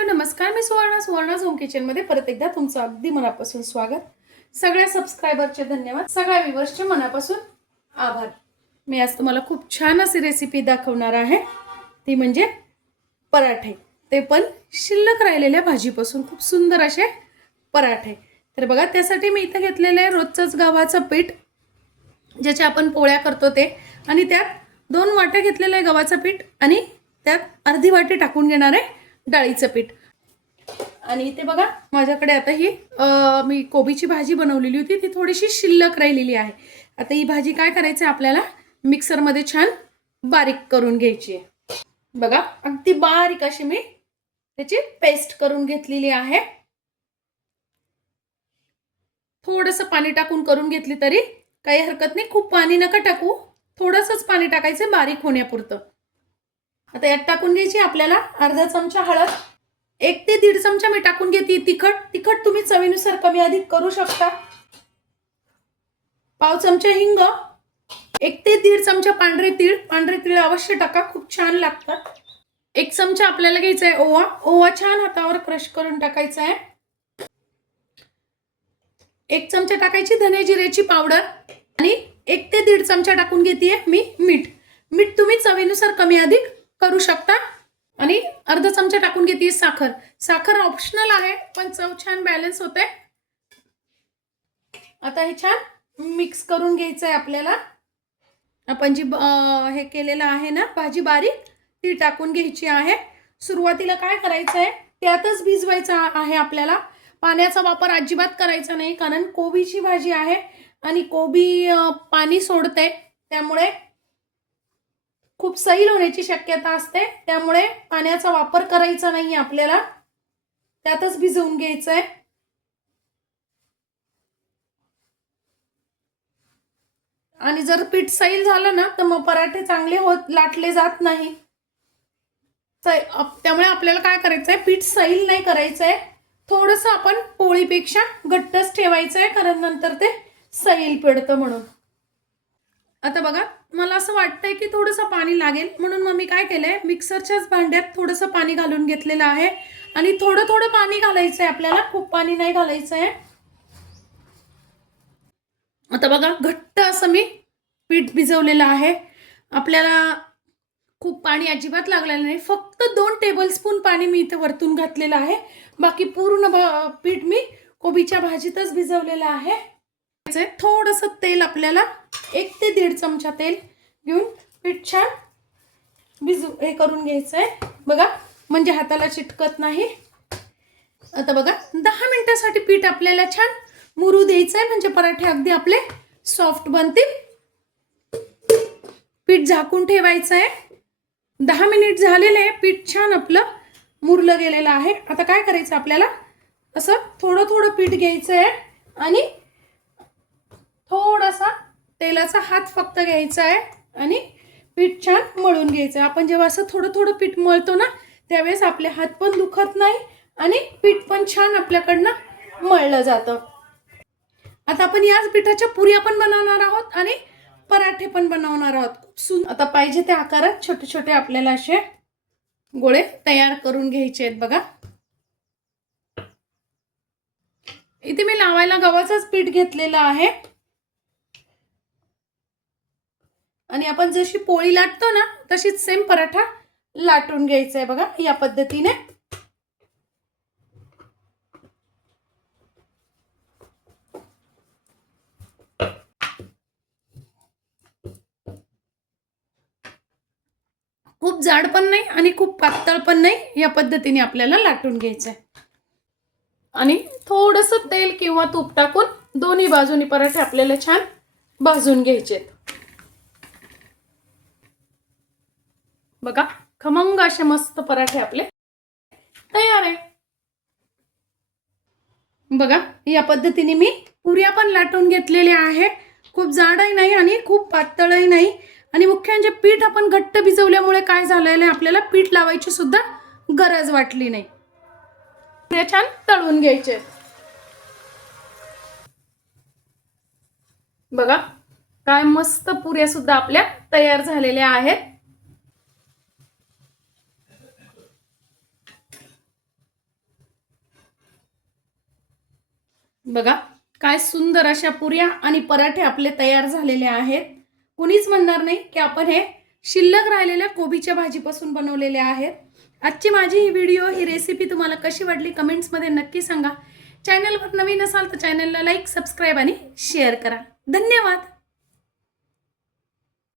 Hello नमस्कार. मी Suvarna Suvarna zone किचनमध्ये परत एकदा तुमचं अगदी मनापासून स्वागत. सगळ्या सबस्क्रायबरचे धन्यवाद. सगळ्या व्ह्युअर्सचे मनापासून आभार. मी आज तुम्हाला खूप छान अशी रेसिपी दाखवणार आहे. ती म्हणजे पराठे. ते पण शिल्लक राहिलेल्या भाजीपासून खूप सुंदर असे पराठे. तर बघा त्यासाठी मी इथं घेतलेलं आहे रोजचंच गव्हाचं पीठ ज्याच्या आपण पोळ्या करतो ते. आणि त्यात दोन वाट्या घेतलेलं आहे गव्हाचं पीठ आणि त्यात अर्धी वाटी टाकून घेणार आहे डाळीचं पीठ. आणि इथे बघा माझ्याकडे आता ही मी कोबीची भाजी बनवलेली होती. ती थोडीशी शिल्लक राहिलेली आहे. आता ही भाजी काय करायचं आहे आपल्याला? मिक्सरमध्ये छान बारीक करून घ्यायची आहे. बघा अगदी बारीक अशी मी त्याची पेस्ट करून घेतलेली आहे. थोडंसं पाणी टाकून करून घेतली तरी काही हरकत नाही. खूप पाणी नका टाकू. थोडंसंच पाणी टाकायचं बारीक होण्यापुरतं. आता यात टाकून घ्यायची आपल्याला अर्धा चमचा हळद एक ते दीड चमचा मी टाकून घेते. तिखट तिखट तुम्ही चवीनुसार कमी अधिक करू शकता. पाव चमचा हिंग एक ते दीड चमचा पांढरे तीळ. पांढरे तीळ अवश्य टाका खूप छान लागतात. एक चमचा आपल्याला घ्यायचा आहे ओवा. ओवा छान हातावर क्रश करून टाकायचा आहे. एक चमचा टाकायची धने जिऱ्याची पावडर आणि एक ते दीड चमचा टाकून घेते मी मीठ. मीठ तुम्ही चवीनुसार कमी अधिक करू शकता आणि अर्धा चमचा टाकून घेते साखर. साखर ऑप्शनल आहे पण चव छान बॅलन्स होते. आता हे छान मिक्स करून घ्यायचं आहे आपल्याला. आपण जी हे केलेलं आहे ना भाजी बारीक ती टाकून घ्यायची आहे. सुरुवातीला काय करायचं आहे त्यातच भिजवायचं आहे आपल्याला. पाण्याचा वापर अजिबात करायचा नाही कारण कोबीची भाजी आहे आणि कोबी पाणी सोडते त्यामुळे खूप सैल होण्याची शक्यता असते. त्यामुळे पाण्याचा वापर करायचा नाही आपल्याला. त्यातच भिजवून घ्यायचं आहे आणि जर पीठ सैल झालं ना तर मग पराठे चांगले होत लाटले जात नाही. त्यामुळे आपल्याला काय करायचं आहे पीठ सैल नाही करायचं आहे थोडंसं आपण पोळीपेक्षा घट्टच ठेवायचं आहे कारण नंतर ते सैल पडतं म्हणून. आता बघा मला असं वाटतंय की थोडंसं पाणी लागेल. म्हणून मग मी काय केलंय? मिक्सरच्याच भांड्यात थोडंसं पाणी घालून घेतलेलं आहे. आणि थोडं थोडं पाणी घालायचं आहे आपल्याला. खूप पाणी नाही घालायचं आहे आता बघा घट्ट असं मी पीठ भिजवलेलं आहे. आपल्याला खूप पाणी अजिबात लागलेलं नाही. फक्त दोन टेबलस्पून पाणी मी इथे वरतून घातलेलं आहे. बाकी पूर्ण पीठ मी कोबीच्या भाजीतच भिजवलेलं आहे. थोडंसं तेल आपल्याला एक ते दीड चमचा तेल घेऊन पीठ छान भिजू हे करून घ्यायचं आहे बघा म्हणजे हाताला चिटकत नाही. आता बघा दहा मिनिटासाठी पीठ आपल्याला छान मुरू द्यायचं आहे म्हणजे पराठे अगदी आपले सॉफ्ट बनतील. पीठ झाकून ठेवायचं आहे दहा मिनिट झालेले आहे पीठ छान आपलं मुरलं गेलेलं आहे. आता काय करायचं आपल्याला? असं थोडं थोडं पीठ घ्यायचं आहे आणि थोडासा तेलाचा हात फक्त घ्यायचा आहे आणि पीठ छान मळून घ्यायचं आहे. आपण जेव्हा असं थोडं थोडं पीठ मळतो ना त्यावेळेस आपले हात पण दुखत नाही आणि पीठ पण छान आपल्याकडनं मळलं जातं. आता आपण याच पिठाच्या पुऱ्या पण बनवणार आहोत आणि पराठे पण बनवणार आहोत. खूप सुंदर आता पाहिजे त्या आकारात छोटे छोटे आपल्याला असे गोळे तयार करून घ्यायचे आहेत बघा. इथे मी लावायला गव्हाचंच पीठ घेतलेलं आहे. आणि आपण जशी पोळी लाटतो ना तशीच सेम पराठा लाटून घ्यायचा आहे बघा या पद्धतीने. खूप जाड पण नाही आणि खूप पातळ पण नाही या पद्धतीने आपल्याला लाटून घ्यायचं आहे आणि थोडंसं तेल किंवा तूप टाकून दोन्ही बाजूनी पराठे आपल्याला छान भाजून घ्यायचे आहेत बघा खमंग असे मस्त पराठे आपले तयार आहे. बघा या पद्धतीने मी पुऱ्या पण लाटून घेतलेल्या आहे. खूप जाडही नाही आणि खूप पातळही नाही. आणि मुख्य म्हणजे पीठ आपण घट्ट भिजवल्यामुळे काय झालेलं आहे आपल्याला पीठ लावायची सुद्धा गरज वाटली नाही. पुऱ्या छान तळून घ्यायचे. बघा काय मस्त पुऱ्या सुद्धा आपल्या तयार झालेल्या आहेत. बघा काय सुंदर अशा पुऱ्या आणि पराठे आपले तयार झालेले आहेत. कुणीच म्हणणार नाही की आपण हे शिल्लक राहिलेल्या कोबीच्या भाजीपासून बनवलेले आहेत. आजची माझी ही व्हिडिओ ही रेसिपी तुम्हाला कशी वाटली कमेंट्समध्ये नक्की सांगा. चॅनलवर नवीन असाल तर चॅनलला लाईक सबस्क्राईब आणि शेअर करा. धन्यवाद!